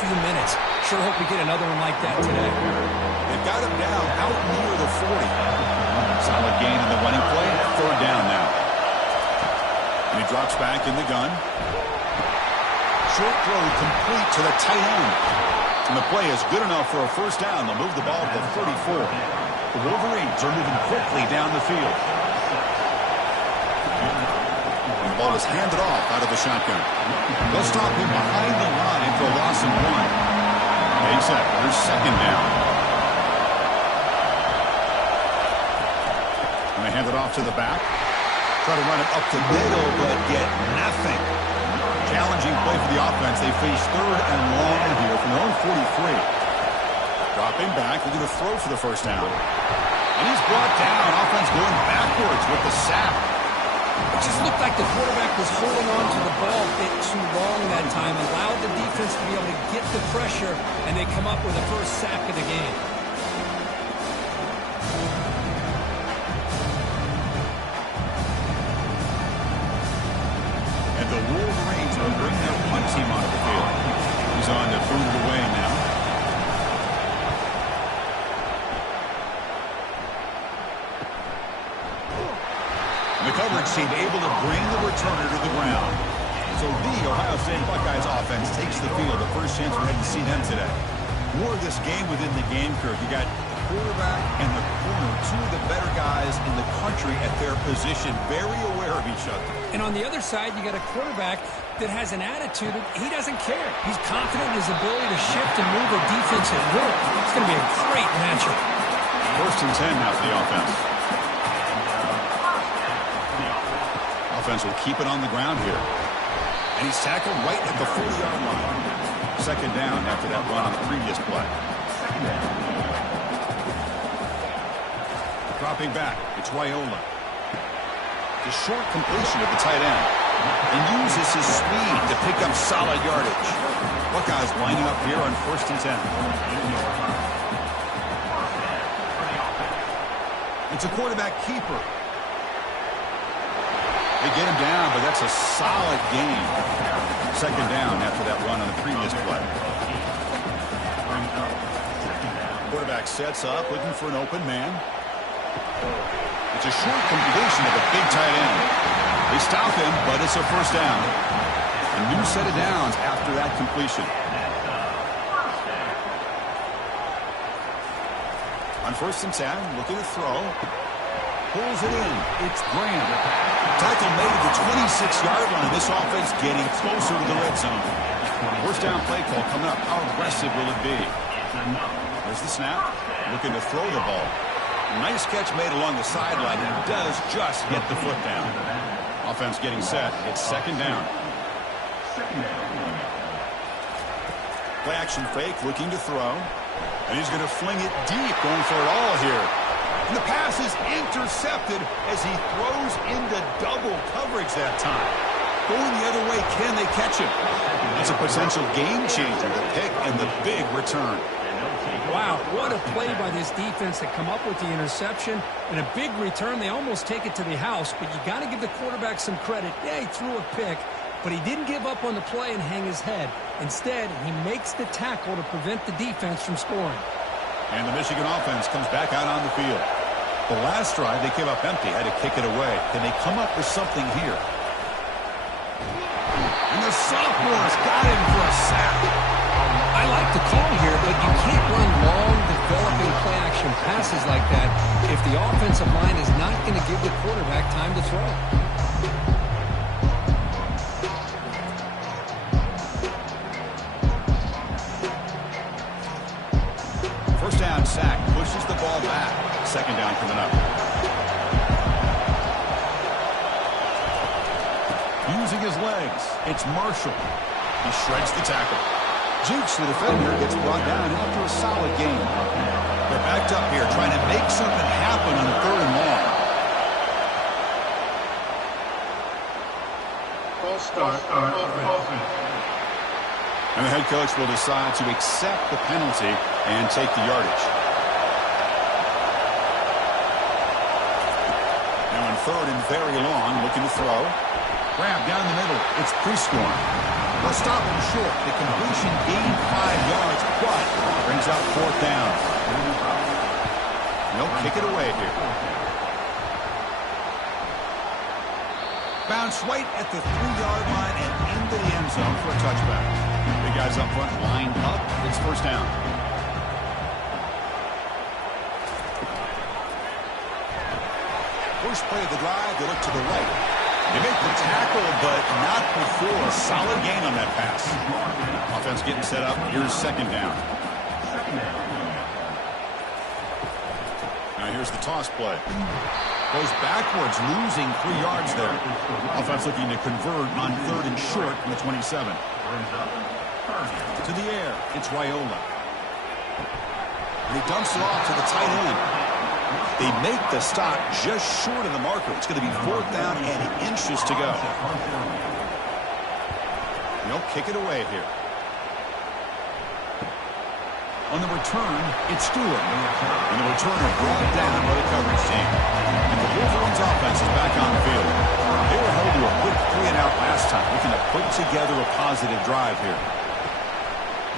few minutes. Sure hope we get another one like that today. They've got him down out near the 40. Solid gain in the running play. Third down now. And he drops back in the gun. Short throw complete to the tight end. And the play is good enough for a first down. They'll move the ball to the 34. The Wolverines are moving quickly down the field. And the ball is handed off out of the shotgun. They'll stop him behind the line for a loss of 1. Takes it. There's second down. And they hand it off to the back. Try to run it up the middle, but get nothing. Challenging play for the offense. They face third and long here from their own 43. Dropping back, looking to throw for the first down. And he's brought down. Offense going backwards with the sack. It just looked like the quarterback was holding on to the ball a bit too long that time, allowed the defense to be able to get the pressure, and they come up with the first sack of the game. And the Wolverines will bring their punt team onto the field. He's on to boot it away now. The coverage team able to bring the returner to the ground. So the Ohio State Buckeyes offense takes the field. The first chance we're heading to see them today. More of this game within the game curve. You got the quarterback and the corner, two of the better guys in the country at their position, very aware of each other. And on the other side, you got a quarterback that has an attitude that he doesn't care. He's confident in his ability to shift and move a defense at will. It's going to be a great matchup. First and 10 now for the offense. Offense will keep it on the ground here. And he's tackled right at the 40-yard line. Second down after that run on the previous play. Dropping back, it's Raiola. The short completion of the tight end. And uses his speed to pick up solid yardage. Buckeyes lining up here on first and 10. It's a quarterback keeper. They get him down, but that's a solid gain. Second down after that run on the previous play. Quarterback sets up, looking for an open man. It's a short completion of the big tight end. They stop him, but it's a first down. A new set of downs after that completion. On first and 10, looking to throw. Pulls it in. It's Graham. Tackle made at the 26-yard line. This offense getting closer to the red zone. First down play call coming up. How aggressive will it be? There's the snap. Looking to throw the ball. Nice catch made along the sideline. He does just get the foot down. Offense getting set. It's second down. Play action fake. Looking to throw. And he's going to fling it deep. Going for it all here. And the pass is intercepted as he throws into double coverage that time. Going the other way, can they catch him? That's a potential game changer, the pick and the big return. Wow, what a play by this defense to come up with the interception and a big return. They almost take it to the house, but you got to give the quarterback some credit. Yeah, he threw a pick, but he didn't give up on the play and hang his head. Instead, he makes the tackle to prevent the defense from scoring. And the Michigan offense comes back out on the field. The last drive, they came up empty, had to kick it away. Can they come up with something here? And the sophomore's got him for a sack. I like the call here, but you can't run long, developing play-action passes like that if the offensive line is not going to give the quarterback time to throw. First down sack, pushes the ball back. Second down coming up. Using his legs, it's Marshall. He shreds the tackle. Jukes the defender, gets brought down after a solid game. They're backed up here trying to make something happen on third and long. False start. And the head coach will decide to accept the penalty and take the yardage. Now on third and very long, looking to throw. Grab down the middle. It's Prieskorn. They'll stop him short. The completion gained 5 yards, but brings up 4th down. They'll kick it away here. Bounce right at the 3-yard line and into the end zone for a touchback. Big guys up front lined up. It's 1st down. First play of the drive, they look to the right. They make the tackle, but not before. A solid gain on that pass. Offense getting set up. Here's 2nd down. Now here's the toss play. Goes backwards, losing 3 yards there. Offense looking to convert on 3rd and short from the 27. To the air, it's Raiola. And he dumps it off to the tight end. They make the stop just short of the marker. It's going to be 4th down and inches to go. They'll kick it away here. On the return, it's Stewart. And the returner brought down by the coverage team. And the Wolverines offense is back on the field. They were held to a quick 3-and-out last time, looking to put together a positive drive here.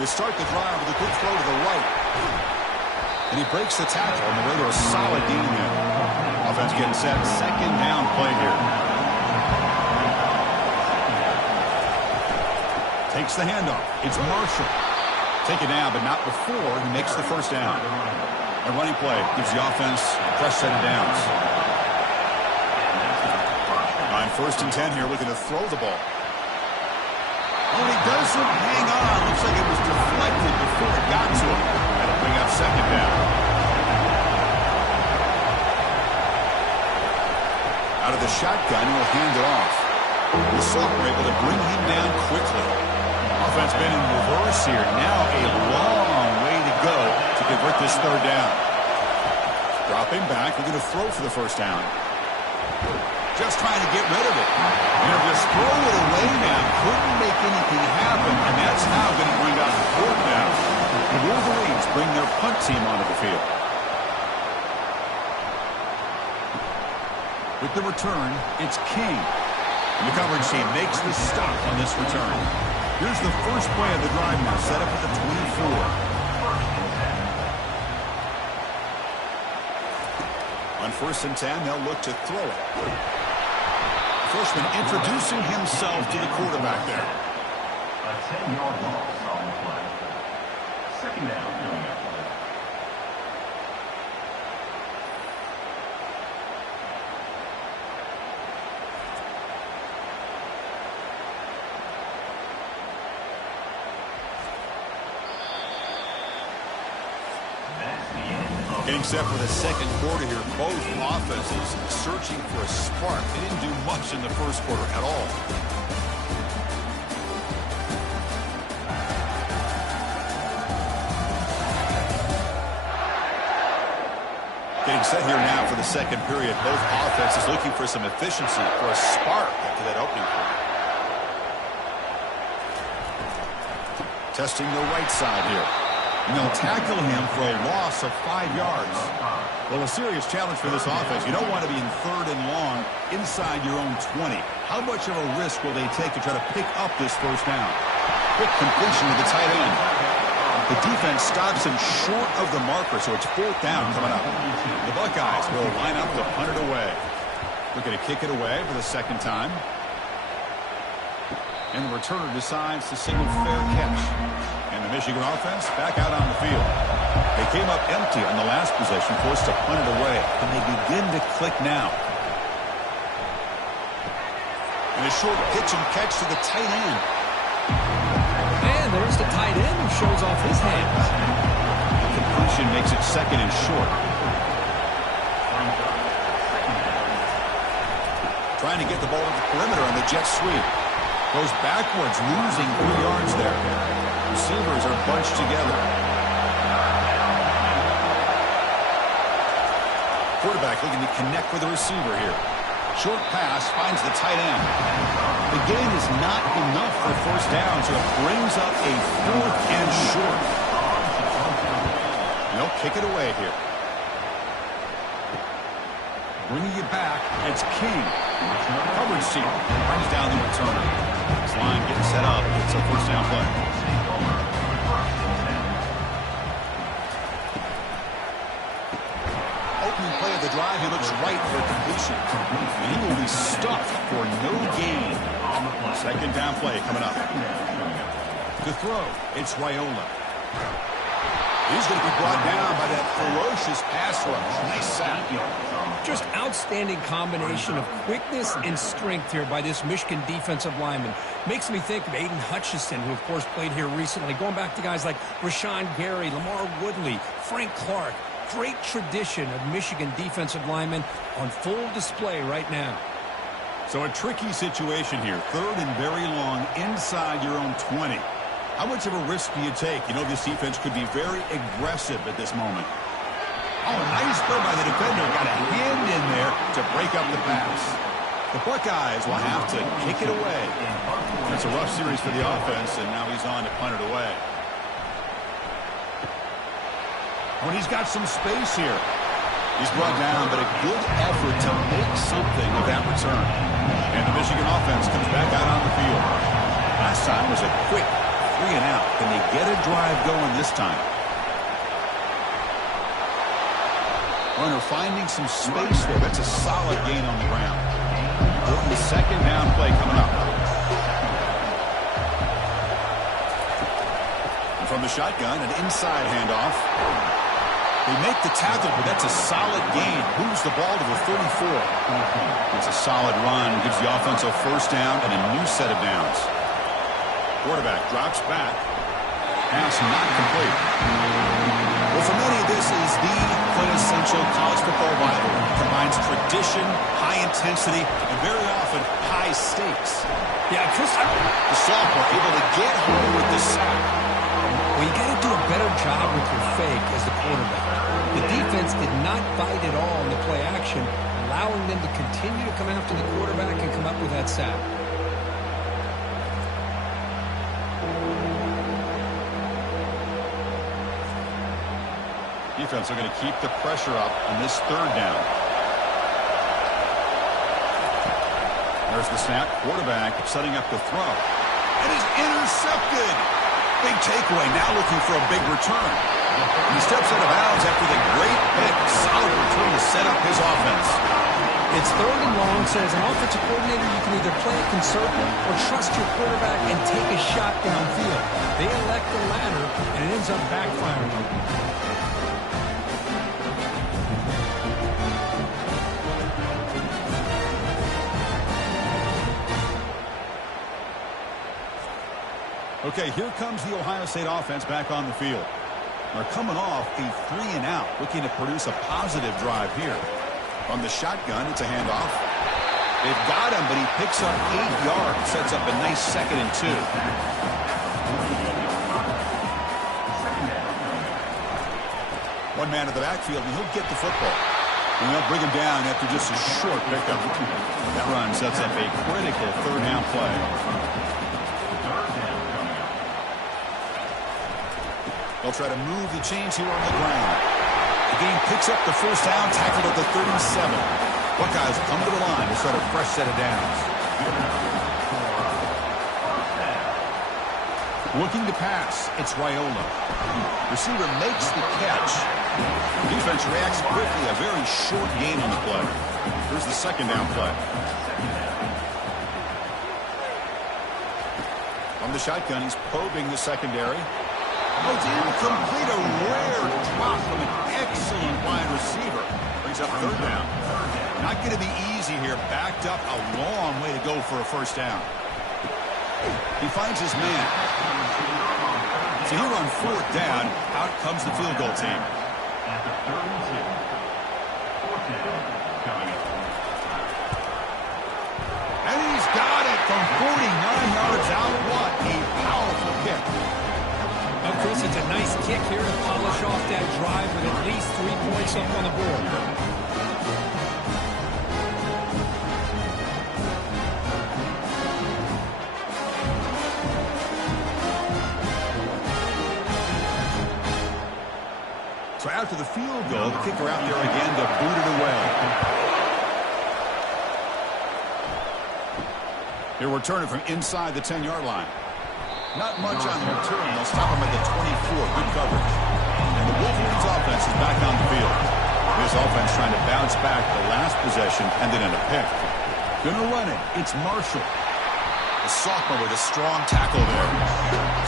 They start the drive with a good throw to the right. And he breaks the tackle on the way to a solid gain there. Offense getting set. 2nd down play here. Takes the handoff. It's Marshall. Taken down, but not before he makes the 1st down. A running play gives the offense a fresh set of downs. On 1st and 10 here, looking to throw the ball. Oh, he doesn't hang on. Looks like it was deflected before it got to him. That'll bring up 2nd down. Out of the shotgun, he'll hand it off. The Sock were able to bring him down quickly. Offense been in reverse here. Now a long way to go to convert this 3rd down. Dropping back, looking to throw for the 1st down. Just trying to get rid of it. And just throw it away now. Couldn't make anything happen, and that's now going to bring up 4th down. The Wolverines bring their punt team onto the field. With the return, it's King. And the coverage team makes the stop on this return. Here's the first play of the drive now, set up at the 24. On 1st and 10, they'll look to throw it. Freshman introducing himself to the quarterback there. A 10-yard loss on the play. 2nd down coming up. Getting set for the 2nd quarter here. Both offenses searching for a spark. They didn't do much in the 1st quarter at all. Getting set here now for the 2nd period. Both offenses looking for some efficiency, for a spark after that opening quarter. Testing the right side here. And they'll tackle him for a loss of 5 yards. Well, a serious challenge for this offense. You don't want to be in 3rd and long inside your own 20. How much of a risk will they take to try to pick up this 1st down? Quick completion to the tight end. The defense stops him short of the marker, so it's 4th down coming up. The Buckeyes will line up to punt it away. Looking to kick it away for the 2nd time. And the returner decides to signal fair catch. And the Michigan offense back out on the field. They came up empty on the last possession, forced to punt it away. And they begin to click now. And a short pitch and catch to the tight end. And there's the tight end who shows off his hands. The completion makes it 2nd and short. Trying to get the ball to the perimeter on the jet sweep. Goes backwards, losing 3 yards there. Receivers are bunched together. Quarterback looking to connect with the receiver here. Short pass finds the tight end. The gain is not enough for 1st down, so it brings up a 4th and short. And they'll kick it away here. Bringing it back, it's King. Coverage team brings down the returner. This line getting set up. It's a first down play. Opening play of the drive, he looks right for completion. And he will be stuffed for no gain. Second down play coming up. To throw, it's Raiola. He's going to be brought down by that ferocious pass rush. Nice sack. Just outstanding combination of quickness and strength here by this Michigan defensive lineman. Makes me think of Aiden Hutchinson, who, of course, played here recently. Going back to guys like Rashawn Gary, Lamar Woodley, Frank Clark. Great tradition of Michigan defensive linemen on full display right now. So a tricky situation here. Third and very long inside your own 20. How much of a risk do you take? You know, this defense could be very aggressive at this moment. Oh, nice play by the defender. Got a hand in there to break up the pass. The Buckeyes will have to kick it away. It's a rough series for the offense, and now he's on to punt it away. When he's got some space here. He's brought down, but a good effort to make something of that return. And the Michigan offense comes back out on the field. Last time was a quick 3 and out. Can they get a drive going this time? Runner finding some space there. That's a solid gain on the ground. The second down play coming up. And from the shotgun, an inside handoff. They make the tackle, but that's a solid gain. Moves the ball to the 34. It's a solid run. Gives the offense a first down and a new set of downs. Quarterback drops back. Pass not complete. Well, for many, this is the quintessential college football rivalry. Combines tradition, high intensity, and very often high stakes. Yeah, Chris. The sophomore able to get home with the sack. Well, you got to do a better job with your fake as the quarterback. The defense did not bite at all in the play action, allowing them to continue to come after the quarterback and come up with that sack. Defense are going to keep the pressure up on this third down. There's the snap. Quarterback setting up the throw. It is intercepted. Big takeaway. Now looking for a big return. He steps out of bounds after the great pick. Solid return to set up his offense. It's third and long, so as an offensive coordinator, you can either play it conservative or trust your quarterback and take a shot downfield. They elect the latter, and it ends up backfiring on them. Okay, here comes the Ohio State offense back on the field. They're coming off a 3 and out, looking to produce a positive drive here. From the shotgun, it's a handoff. They've got him, but he picks up 8 yards, sets up a nice 2nd and 2. One man at the backfield, and he'll get the football. And they'll bring him down after just a short pickup. That run sets up a critical third down play. They'll try to move the chains here on the ground. The game picks up the first down, tackled at the 37. Buckeyes come to the line to start a fresh set of downs. Looking to pass, it's Raiola. Receiver makes the catch. Defense reacts quickly, a very short gain on the play. Here's the second down play. From the shotgun, he's probing the secondary. Oh, it's incomplete, a rare drop from an excellent wide receiver. Brings up third down. Not going to be easy here. Backed up a long way to go for a first down. He finds his man. So here on fourth down, out comes the field goal team. At the 32. Fourth down coming up. And he's got it from 49 yards out. What a powerful kick. Well, Chris, it's a nice kick here to polish off that drive with at least 3 points up on the board. So after the field goal, the kicker out there again to boot it away. He'll return it from inside the 10-yard line. Not much on the return. They'll stop him at the 24. Good coverage. And the Wolverines offense is back on the field. This offense trying to bounce back the last possession and then in a pick. Gonna run it. It's Marshall. The sophomore with a strong tackle there.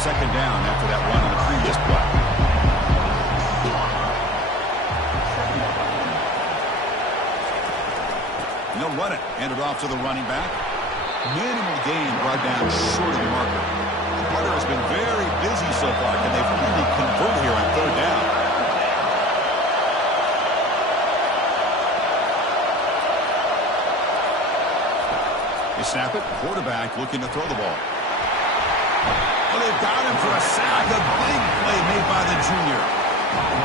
Second down after that run on the previous play. And they'll run it. Hand it off to the running back. Minimal gain brought down short of the marker. Carter has been very busy so far. Can they finally convert here on third down? They snap it. Quarterback looking to throw the ball. Oh, they've got him for a sack. A big play made by the junior.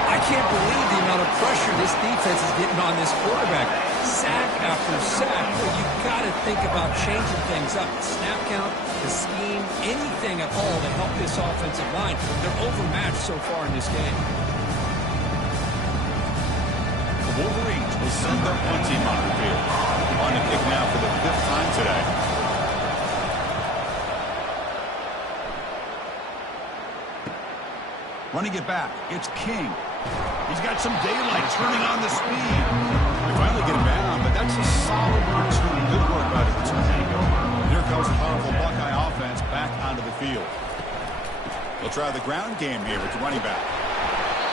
I can't believe the amount of pressure this defense is getting on this quarterback. Sack after sack. Well, you've got to think about changing things up. Snap count, the scheme, anything at all to help this offensive line. They're overmatched so far in this game. The Wolverines will send their punt team on the field. On the kick now for the 5th time today. Running it back. It's King. He's got some daylight turning on the speed. They finally get him down, but that's a solid return. Good work by the return. Here comes the powerful Buckeye offense back onto the field. They'll try the ground game here with the running back.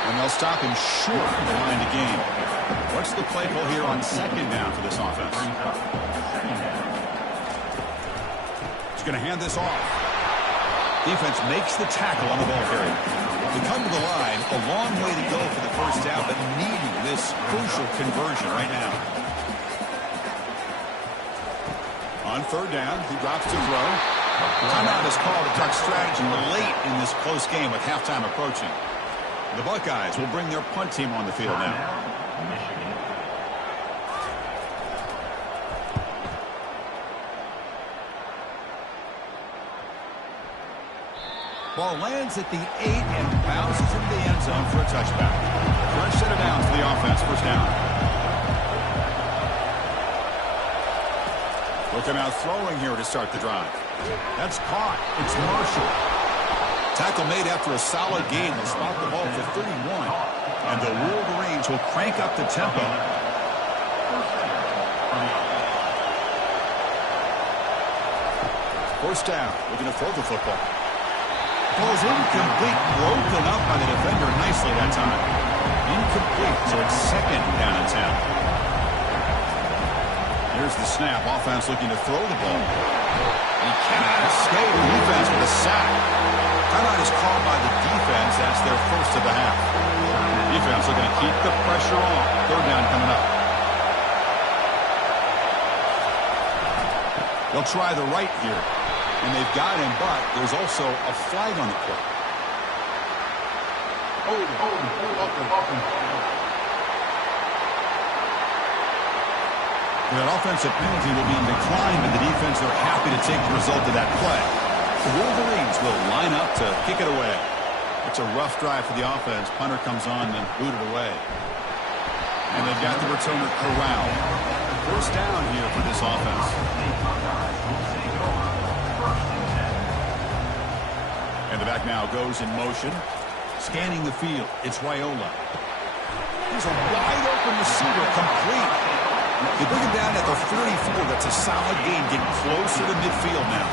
And they'll stop him short of the line to gain. What's the play call here on second down for this offense? He's going to hand this off. Defense makes the tackle on the ball carrier. They come to the line, a long way to go for the first down, but needing this crucial conversion right now. On third down, he drops to throw. Timeout is called to talk strategy late in this close game with halftime approaching. The Buckeyes will bring their punt team on the field now. Ball lands at the 8 and bounces into the end zone for a touchback. Fresh set of downs for the offense. First down. Looking out throwing here to start the drive. That's caught. It's Marshall. Tackle made after a solid gain. They'll spot the ball for 31. And the Wolverines will crank up the tempo. First down. Looking to throw the football. Ball's incomplete. Broken up by the defender nicely that time. Incomplete. So it's second down and 10. Here's the snap. Offense looking to throw the ball. He cannot escape. Defense with a sack. Timeout is called by the defense. That's their first of the half. Defense looking to keep the pressure on. Third down coming up. They'll try the right here. And they've got him, but there's also a flag on the play. That offensive penalty will be declined, but the defense are happy to take the result of that play. The Wolverines will line up to kick it away. It's a rough drive for the offense. Punter comes on and booted away. And they've got the returner corralled. First down here for this offense. And the back now goes in motion. Scanning the field. It's Raiola. Here's a wide open receiver, complete. They bring him down at the 34. That's a solid gain, getting closer to midfield now.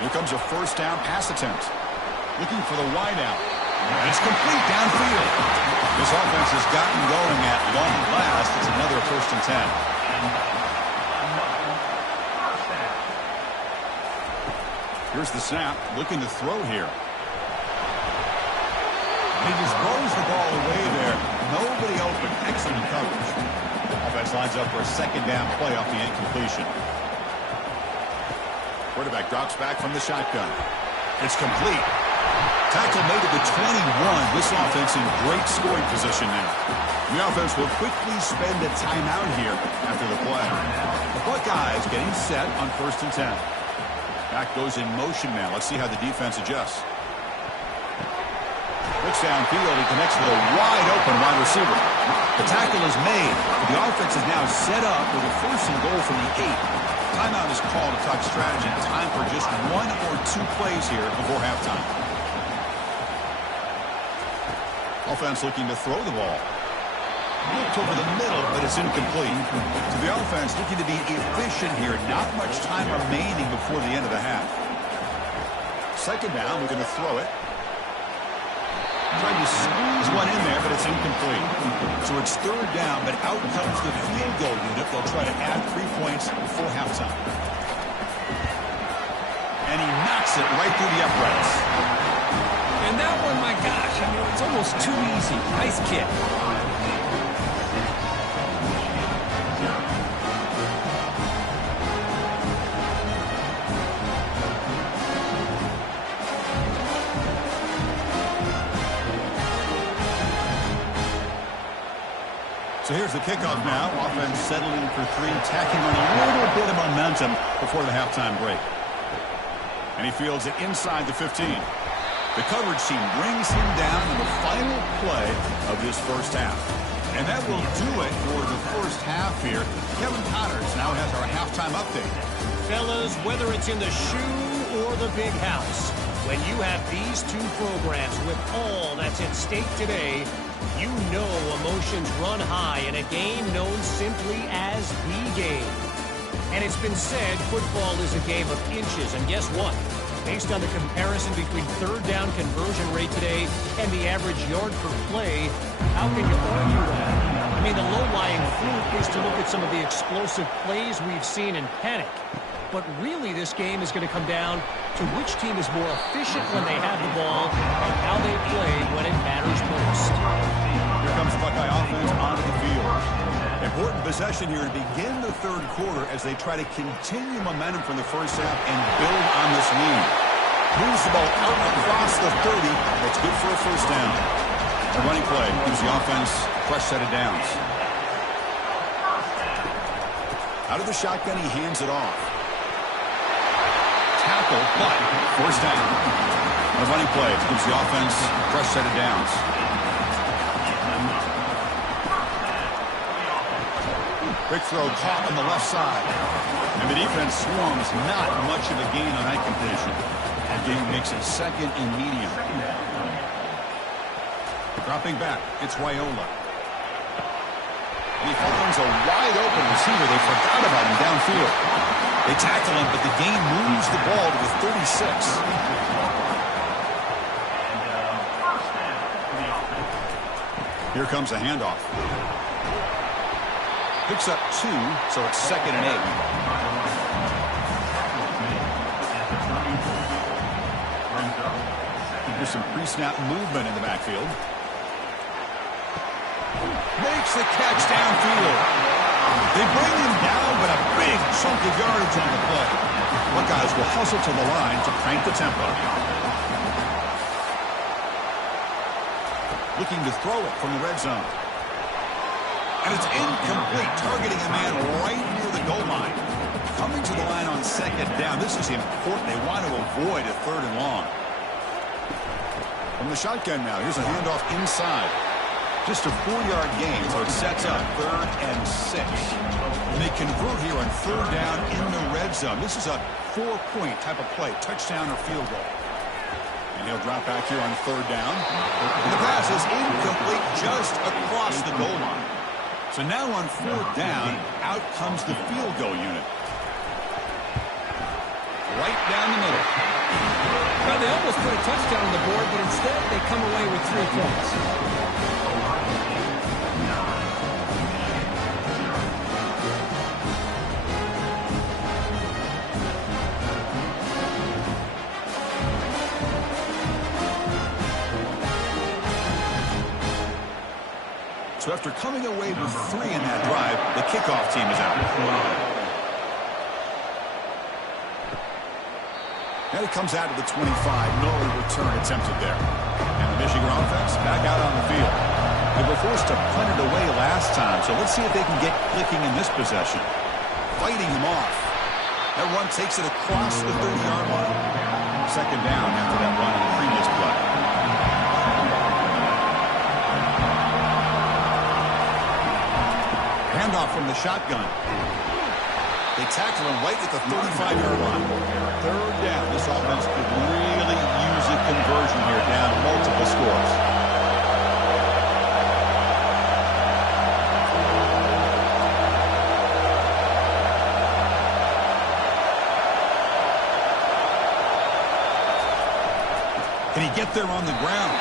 Here comes a first down pass attempt. Looking for the wide out. And it's complete downfield. This offense has gotten going at long last. It's another first and 10. Here's the snap. Looking to throw here. He just blows the ball away there. Nobody open. Excellent coverage. Offense lines up for a second down play off the incompletion. Quarterback drops back from the shotgun. It's complete. Tackle made at the 21. This offense in great scoring position now. The offense will quickly spend a timeout here after the play. The Buckeyes getting set on first and 10. Back goes in motion now. Let's see how the defense adjusts. Looks downfield. He connects with a wide open wide receiver. The tackle is made. The offense is now set up with a first and goal from the 8. Timeout is called to talk strategy. Time for just 1 or 2 plays here before halftime. Offense looking to throw the ball. Looked over the middle, but it's incomplete. So the offense looking to be efficient here. Not much time remaining before the end of the half. Second down, we're going to throw it. Trying to squeeze one in there, but it's incomplete. So it's third down, but out comes the field goal unit. They'll try to add 3 points before halftime. And he knocks it right through the uprights. And that one, my gosh, I mean, it's almost too easy. Nice kick. So here's the kickoff now. Offense settling for 3, tacking on a little bit of momentum before the halftime break. And he fields it inside the 15. The coverage team brings him down in the final play of this first half. And that will do it for the first half here. Kevin Connors now has our halftime update. Fellas, whether it's in the shoe or the big house, when you have these 2 programs with all that's at stake today, you know emotions run high in a game known simply as the game. And it's been said football is a game of inches, and guess what? Based on the comparison between third down conversion rate today and the average yard per play, how can you argue that? I mean, the low-lying fruit is to look at some of the explosive plays we've seen in panic. But really, this game is going to come down to which team is more efficient when they have the ball and how they play when it matters most. Here comes the Buckeye offense onto the field. Important possession here to begin the third quarter as they try to continue momentum from the first half and build on this lead. Moves the ball out across the 30. That's good for a first down. A running play gives the offense a fresh set of downs. Out of the shotgun, he hands it off. Tackle, but first down. A running play gives the offense a fresh set of downs. Quick throw caught on the left side. And the defense swarms, not much of a gain on that completion. That game makes it second and medium. Dropping back, it's Raiola. And he finds a wide open receiver. They forgot about him downfield. They tackle him, but the gain moves the ball to the 36. Here comes a handoff. Picks up 2, so it's second and 8. There's some pre-snap movement in the backfield. Makes the catch downfield. They bring him down, but a big chunk of yardage on the play. Buckeyes will hustle to the line to crank the tempo. Looking to throw it from the red zone. And it's incomplete, targeting a man right near the goal line. Coming to the line on second down. This is important. They want to avoid a third and long. From the shotgun now, here's a handoff inside. Just a 4-yard gain, so it sets up 3rd and 6. And they convert here on 3rd down in the red zone. This is a 4-point type of play, touchdown or field goal. And he'll drop back here on 3rd down. And the pass is incomplete just across the goal line. So now on 4th down, out comes the field goal unit. Right down the middle. Well, they almost put a touchdown on the board, but instead they come away with 3 points. So after coming away with 3 in that drive, the kickoff team is out. And it comes out to the 25. No return attempted there. And the Michigan offense back out on the field. They were forced to punt it away last time, so let's see if they can get clicking in this possession. Fighting him off. That run takes it across the 30-yard line. Second down after that run in the previous play. Handoff from the shotgun. They tackle him right at the 35-yard line. Third down. This offense could really use a conversion here, down multiple scores. Can he get there on the ground?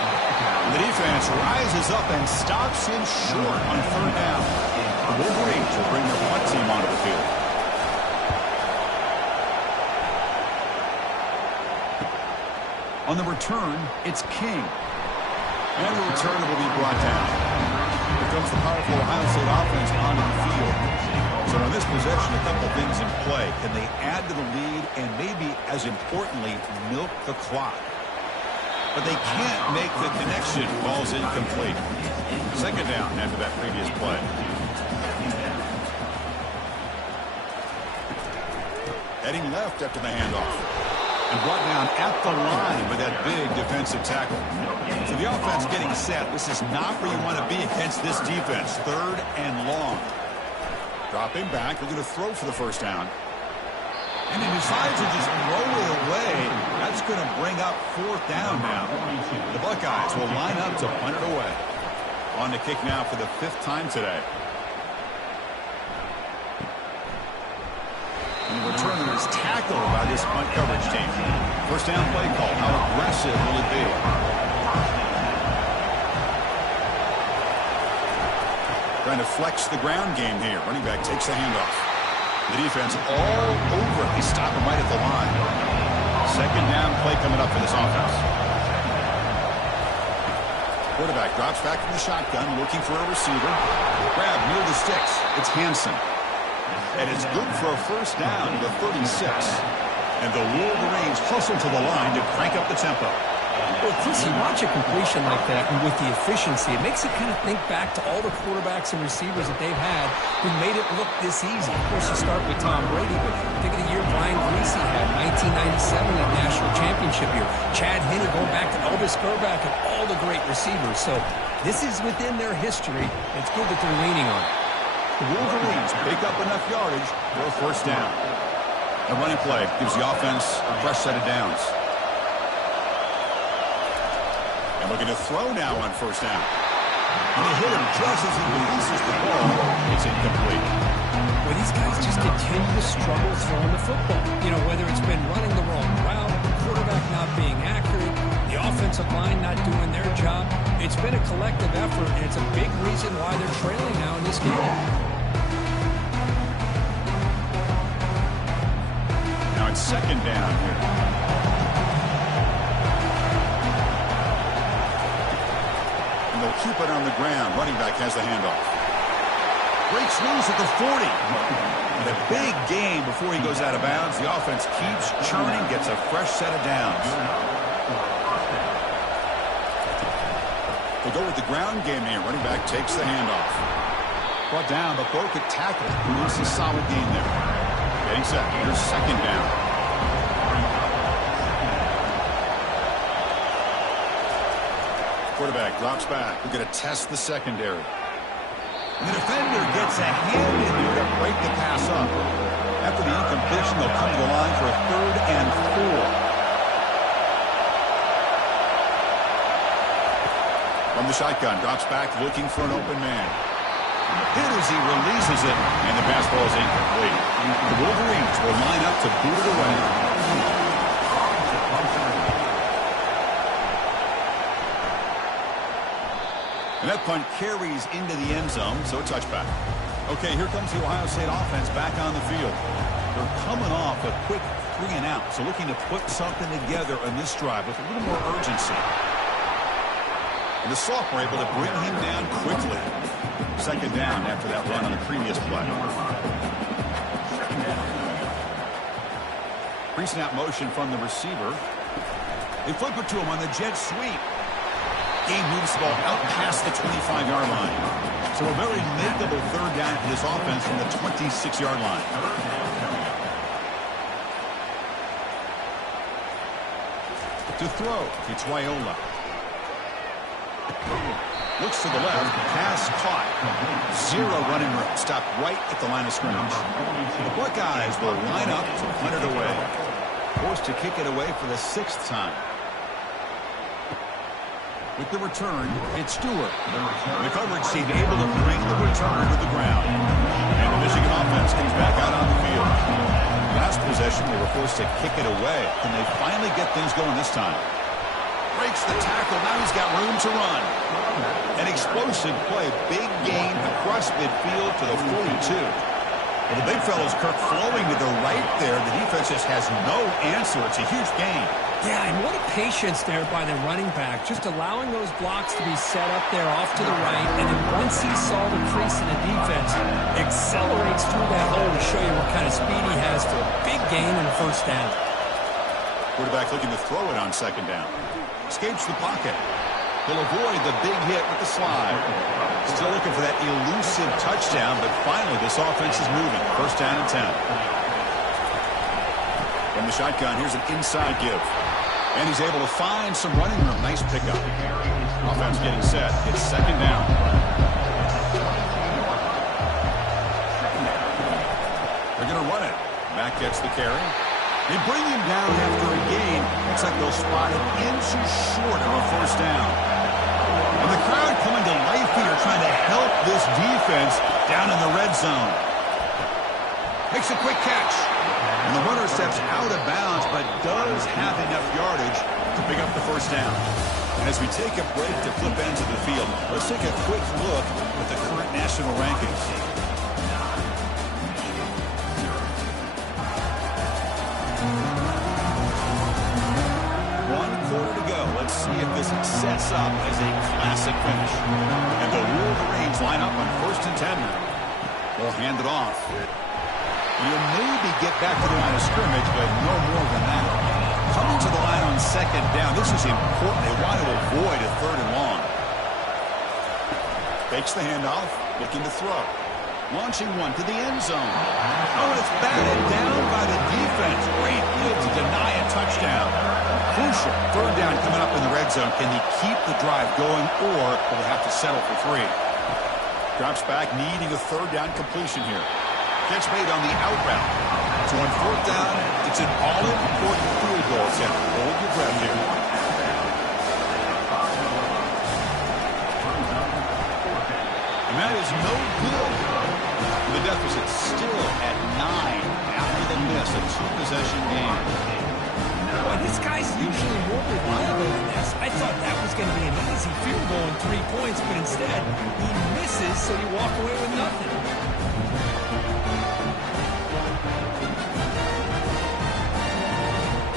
The defense rises up and stops him short on third down. The Wolverines will bring their punt team onto the field. On the return, it's King. And the return will be brought down. Here comes the powerful Ohio State offense onto the field. So on this possession, a couple things in play. Can they add to the lead and maybe, as importantly, milk the clock? But they can't make the connection. Ball's incomplete. Second down after that previous play. Heading left after the handoff. And brought down at the line with that big defensive tackle. So the offense getting set. This is not where you want to be against this defense. Third and long. Dropping back. We're going to throw for the first down. And he decides to just throw it away. That's going to bring up fourth down now. The Buckeyes will line up to punt it away. On the kick now for the fifth time today. And the returner is tackled by this punt coverage team. First down play call. How aggressive will it be? Trying to flex the ground game here. Running back takes the handoff. The defense all over it. They stop him right at the line. Second down play coming up for this offense. Quarterback drops back from the shotgun, looking for a receiver. Grab near the sticks. It's Hansen. And it's good for a first down to the 36. And the Wolverines hustle to the line to crank up the tempo. Well, Chris, you watch a completion like that, and with the efficiency, it makes you kind of think back to all the quarterbacks and receivers that they've had who made it look this easy. Of course, you start with Tom Brady, but think of the year Brian Greasy had, 1997, that national championship year. Chad Henne going back to Elvis Grbac and all the great receivers. So this is within their history. It's good that they're leaning on it. The Wolverines pick up enough yardage for a first down. A running play gives the offense a fresh set of downs. And looking to throw now on first down. And they hit him just as he releases the ball. It's incomplete. Well, these guys just continue to struggle throwing the football. You know, whether it's been running the wrong route, the quarterback not being accurate, the offensive line not doing their job. It's been a collective effort, and it's a big reason why they're trailing now in this game. Now it's second down here. Keep it on the ground. Running back has the handoff. Breaks loose at the 40. And a big gain before he goes out of bounds. The offense keeps churning, gets a fresh set of downs. They go with the ground game here. Running back takes the handoff. Brought down, but broke a tackle. It's a solid game there. Getting set. Here's second down. Quarterback drops back. We're going to test the secondary. And the defender gets a hand in there to break the pass up. After the incompletion, they'll come to the line for a 3rd and 4. From the shotgun, drops back, looking for an open man. Hit as he releases it, and the pass ball is incomplete. The Wolverines will line up to boot it away. And that punt carries into the end zone, so a touchback. Okay, here comes the Ohio State offense back on the field. They're coming off a quick 3-and-out, so looking to put something together on this drive with a little more urgency. And the sophomore able to bring him down quickly. Second down after that run on the previous play. Pre-snap motion from the receiver. They flip it to him on the jet sweep. Game moves the ball out past the 25-yard line. So a very makeable third down for this offense from the 26-yard line. To throw, it's Wyola. Looks to the left. Pass caught. Zero running room. Stopped right at the line of scrimmage. The Buckeyes will line up to punt it away. Forced to kick it away for the 6th time. With the return, it's Stewart. The coverage team able to bring the return to the ground. And the Michigan offense comes back out on the field. Last possession, they were forced to kick it away. Can they finally get things going this time? Breaks the tackle. Now he's got room to run. An explosive play. Big gain across midfield to the 42. Well, the big fellow's Kirk flowing to the right there. The defense just has no answer. It's a huge gain. Yeah, and what a patience there by the running back. Just allowing those blocks to be set up there off to the right. And then once he saw the crease in the defense, accelerates through that hole to show you what kind of speed he has for a big gain and a first down. Quarterback looking to throw it on 2nd down. Escapes the pocket. He'll avoid the big hit with the slide. Still looking for that elusive touchdown, but finally this offense is moving. 1st down and 10. From the shotgun, here's an inside give. And he's able to find some running room. Nice pickup. Offense getting set. It's 2nd down. They're going to run it. Back gets the carry. They bring him down after a gain. Looks like they'll spot it inches short of a 1st down. And the crowd coming to life here, trying to help this defense down in the red zone. Makes a quick catch. And the runner steps out of bounds, but does have enough yardage to pick up the 1st down. And as we take a break to flip ends of the field, let's take a quick look at the current national rankings. Let's see if this sets up as a classic finish. And the Wolverines line up on 1st and 10 now. They'll hand it off. You'll maybe get back to the line of scrimmage, but no more than that. Coming to the line on 2nd down. This is important. They want to avoid a 3rd and long. Fakes the handoff, looking to throw. Launching one to the end zone. Oh, it's batted down by the defense. Great move to deny a touchdown. Crucial 3rd down coming up in the red zone. Can he keep the drive going, or will they have to settle for 3? Drops back, needing a 3rd down completion here. Catch made on the out route. So on 4th down, it's an all-important field goal attempt. Hold your breath here. And that is no good. The deficit still at 9 after the miss, a 2-possession game. Boy, this guy's usually more reliable than this. I thought that was going to be an easy field goal and 3 points, but instead, he misses, so you walk away with nothing.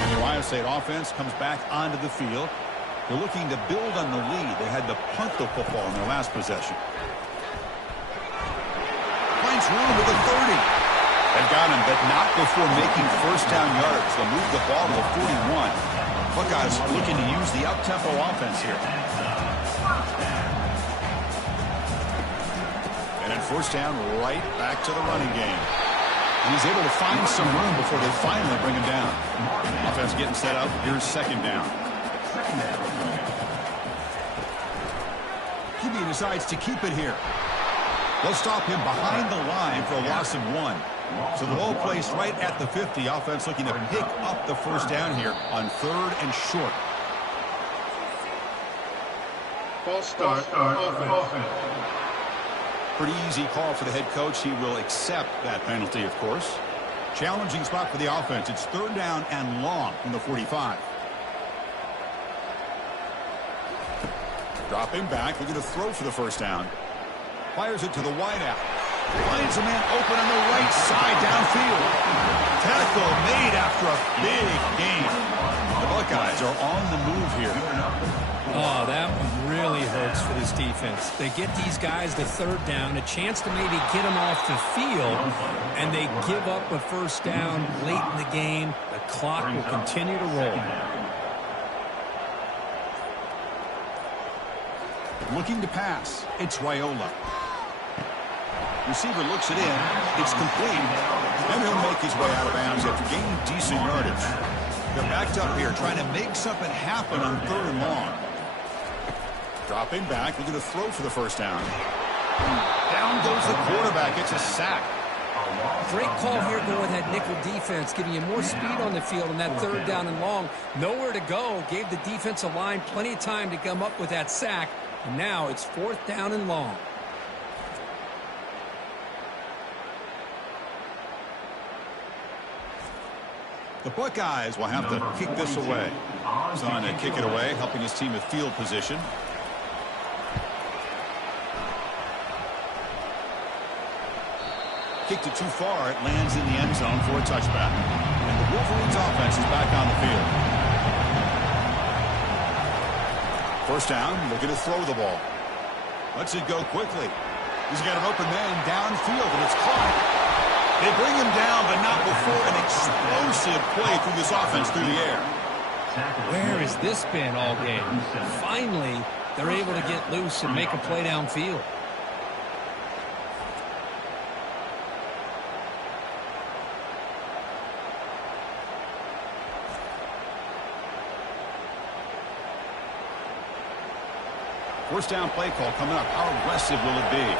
And the Ohio State offense comes back onto the field. They're looking to build on the lead. They had to punt the football in their last possession. Finds room with a 30. They've got him, but not before making 1st down yards. They'll move the ball to 41. Buckeyes looking to use the up-tempo offense here. And at 1st down, right back to the running game. And he's able to find some room before they finally bring him down. Offense getting set up. Here's 2nd down. QB decides to keep it here. They'll stop him behind the line for a loss of 1. So the ball placed right at the 50. Offense looking to pick up the 1st down here on 3rd and short. False start. Offense. Pretty easy call for the head coach. He will accept that penalty, of course. Challenging spot for the offense. It's 3rd down and long from the 45. Dropping back, looking to throw for the 1st down. Fires it to the wideout. Finds a man open on the right side downfield. Tackle made after a big gain. The Buckeyes are on the move here. Oh, that one really hurts for this defense. They get these guys the 3rd down, a chance to maybe get them off the field, and they give up a 1st down late in the game. The clock will continue to roll. Looking to pass. It's Raiola. Receiver looks it in. It's complete. And he'll make his way out of bounds after gaining decent yardage. They're backed up here trying to make something happen on 3rd and long. Dropping back, looking to throw for the first down. Down goes the quarterback. It's a sack. Great call here going with that nickel defense, giving you more speed on the field on that third down and long. Nowhere to go. Gave the defensive line plenty of time to come up with that sack. And now it's fourth down and long. The Buckeyes will have to kick this away. He's on to kick it away, helping his team with field position. Kicked it too far. It lands in the end zone for a touchback. And the Wolverines offense is back on the field. First down, looking to throw the ball. Lets it go quickly. He's got an open man downfield, and it's caught. They bring him down, but not before an explosive play through this offense through the air. Where has this been all game? Finally, they're able to get loose and make a play downfield. First down play call coming up. How aggressive will it be?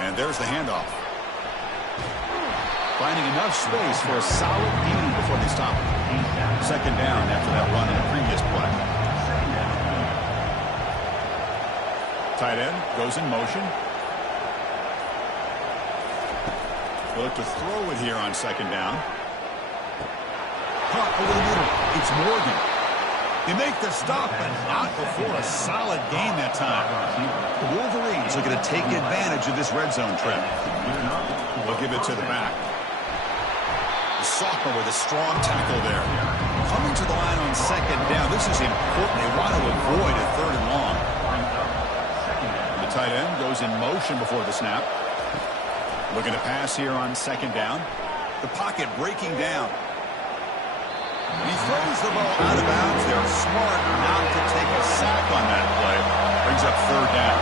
And there's the handoff. Finding enough space for a solid gain before they stop it. Second down after that run in the previous play. Tight end goes in motion. They'll look to throw it here on second down. Caught over the middle. It's Morgan. They make the stop, but not before a solid gain that time. The Wolverines looking to take advantage of this red zone trip. They'll give it to the back. The sophomore with a strong tackle there. Coming to the line on second down. This is important. They want to avoid a third and long. The tight end goes in motion before the snap. Looking to pass here on second down. The pocket breaking down. He throws the ball out of bounds. They're smart not to take a sack on that play. Brings up third down.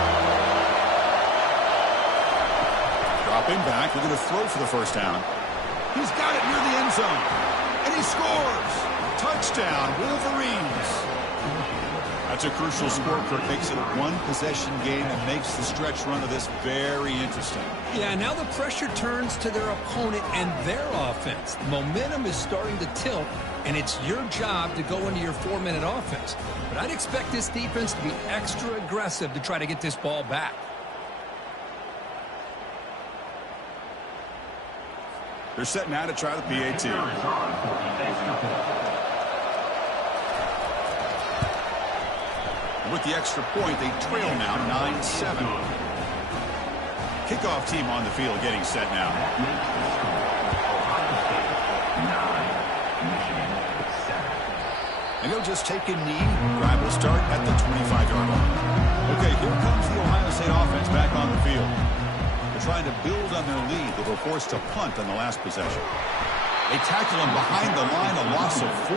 Dropping back, looking to throw for the first down. He's got it near the end zone. And he scores. Touchdown, Wolverines. That's a crucial score, Kirk. Makes it a one-possession game and makes the stretch run of this very interesting. Yeah, now the pressure turns to their opponent and their offense. The momentum is starting to tilt, and it's your job to go into your 4-minute offense. But I'd expect this defense to be extra aggressive to try to get this ball back. They're set now to try the PAT. With the extra point, they trail now 9-7. Kickoff team on the field getting set now. And they'll just take a knee. Drive will start at the 25-yard line. Okay, here comes the Ohio State offense back on the field. They're trying to build on their lead. They were forced to punt on the last possession. They tackle him behind the line, a loss of 4.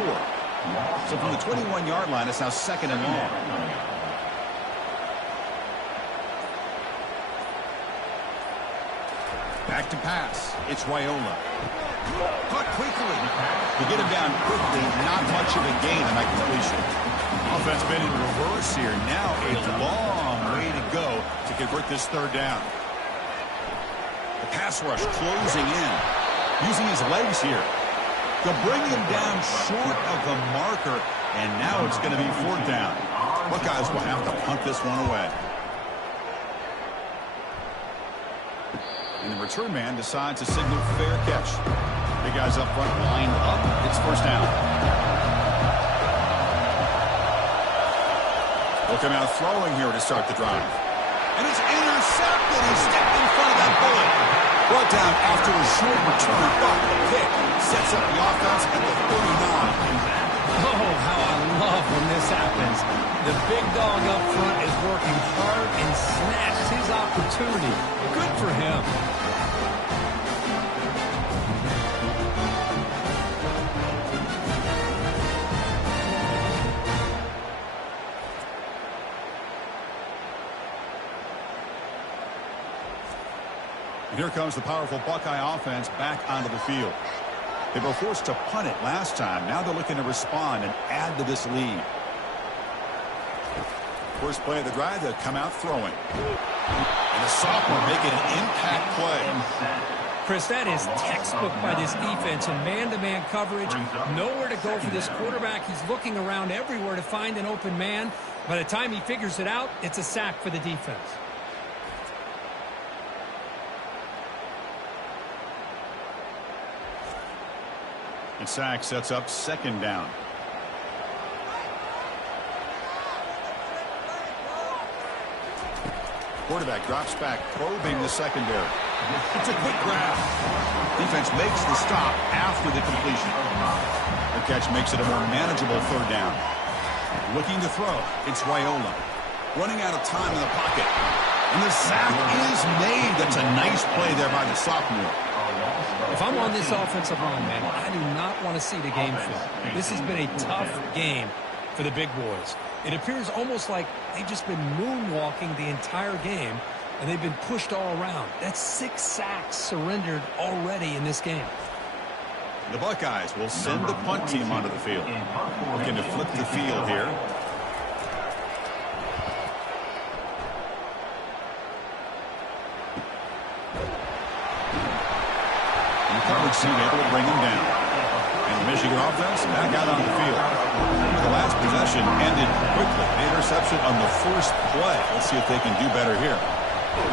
So from the 21-yard line, it's now second and long. Back to pass. It's Raiola. Caught quickly. To get him down quickly, not much of a gain on that completion. Offense been in reverse here. Now a long way to go to convert this third down. The pass rush closing in. Using his legs here. They'll bring him down short of the marker, and now it's going to be fourth down. Buckeyes will have to punt this one away. And the return man decides to signal fair catch. Big guys up front lined up. It's first down. They'll come out throwing here to start the drive. And it's intercepted. He stepped in front of that bullet. Brought down after a short return. The pick sets up the offense at the 39. Oh, how I love when this happens. The big dog up front is working hard and snatched his opportunity. Good for him. Here comes the powerful Buckeye offense back onto the field. They were forced to punt it last time. Now they're looking to respond and add to this lead. First play of the drive, they'll come out throwing. And the sophomore making an impact play. Chris, that is textbook by this defense in man-to-man coverage. Nowhere to go for this quarterback. He's looking around everywhere to find an open man. By the time he figures it out, it's a sack for the defense. And sack sets up second down. Quarterback drops back, probing the secondary. It's a quick grab. Defense makes the stop after the completion. The catch makes it a more manageable third down. Looking to throw. It's Raiola. Running out of time in the pocket. And the sack is made. That's a nice play there by the sophomore. If I'm on this offensive line, man, I do not want to see the game film. This has been a tough game for the big boys. It appears almost like they've just been moonwalking the entire game, and they've been pushed all around. That's 6 sacks surrendered already in this game. The Buckeyes will send the punt team onto the field. Looking to flip the field here. And the coverage team able to bring him down. And the Michigan offense back out on the field. The last possession ended quickly. The interception on the first play. Let's see if they can do better here.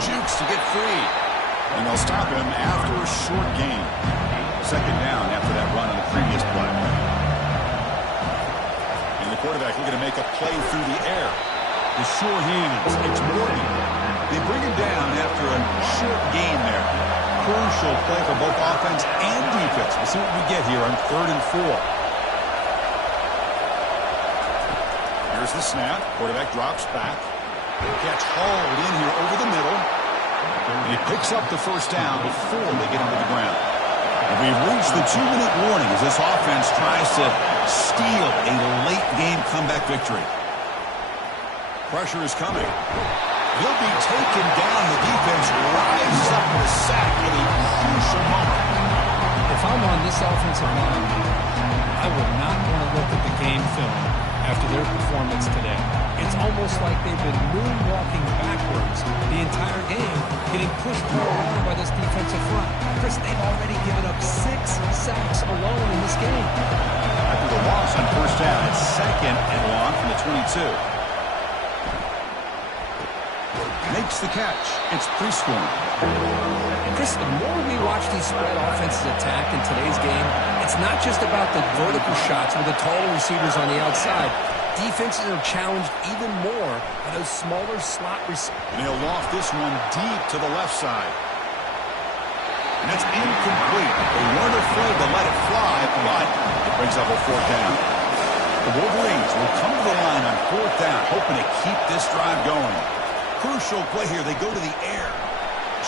Jukes to get free. And they'll stop him after a short gain. Second down after that run on the previous play. And the quarterback looking to make a play through the air. The sure hands. It's Morgan. They bring him down after a short gain there. Crucial play for both offense and defense. We'll see what we get here on 3rd and 4. Here's the snap. Quarterback drops back. Catch hauled in here over the middle. And he picks up the first down before they get him to the ground. And we've reached the 2-minute warning as this offense tries to steal a late-game comeback victory. Pressure is coming. He'll be taken down. The defense rises up with a sack in a crucial moment. If I'm on this offensive line, I would not want to look at the game film after their performance today. It's almost like they've been moonwalking backwards the entire game, getting pushed all around by this defensive front. Chris, they've already given up 6 sacks alone in this game. After the loss on first down, it's 2nd and long from the 22. Makes the catch. It's Prescorn. Chris, the more we watch these spread offenses attack in today's game, it's not just about the vertical shots with the taller receivers on the outside. Defenses are challenged even more by those smaller slot receivers. And he'll loft this one deep to the left side. And that's incomplete. They weren't afraid to let it fly, but it brings up a 4th down. The Wolverines will come to the line on 4th down, hoping to keep this drive going. Crucial play here. They go to the air.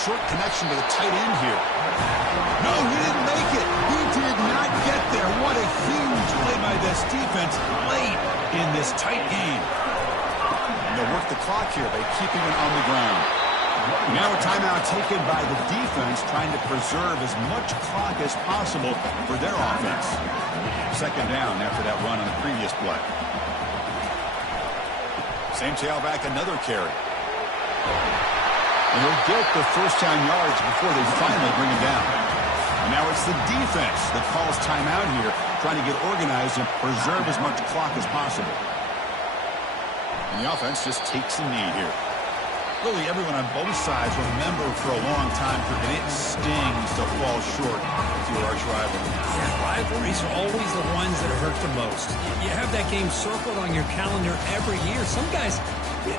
Short connection to the tight end here. No, he didn't make it. He did not get there. What a huge play by this defense late in this tight game. And they'll work the clock here by keeping it on the ground. Now a timeout taken by the defense, trying to preserve as much clock as possible for their offense. Second down after that run on the previous play. Same tailback, another carry. And he'll get the first down yards before they finally bring him down. And now it's the defense that calls timeout here, trying to get organized and preserve as much clock as possible. And the offense just takes a knee here. Really, everyone on both sides remember for a long time, and it stings to fall short with your arch rival. Yeah, rivalries are always the ones that hurt the most. You have that game circled on your calendar every year. Some guys,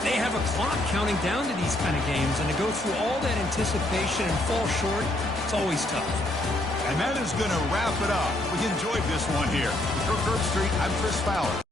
they have a clock counting down to these kind of games, and to go through all that anticipation and fall short, it's always tough. And that is going to wrap it up. We enjoyed this one here. For Kirk Street, I'm Chris Fowler.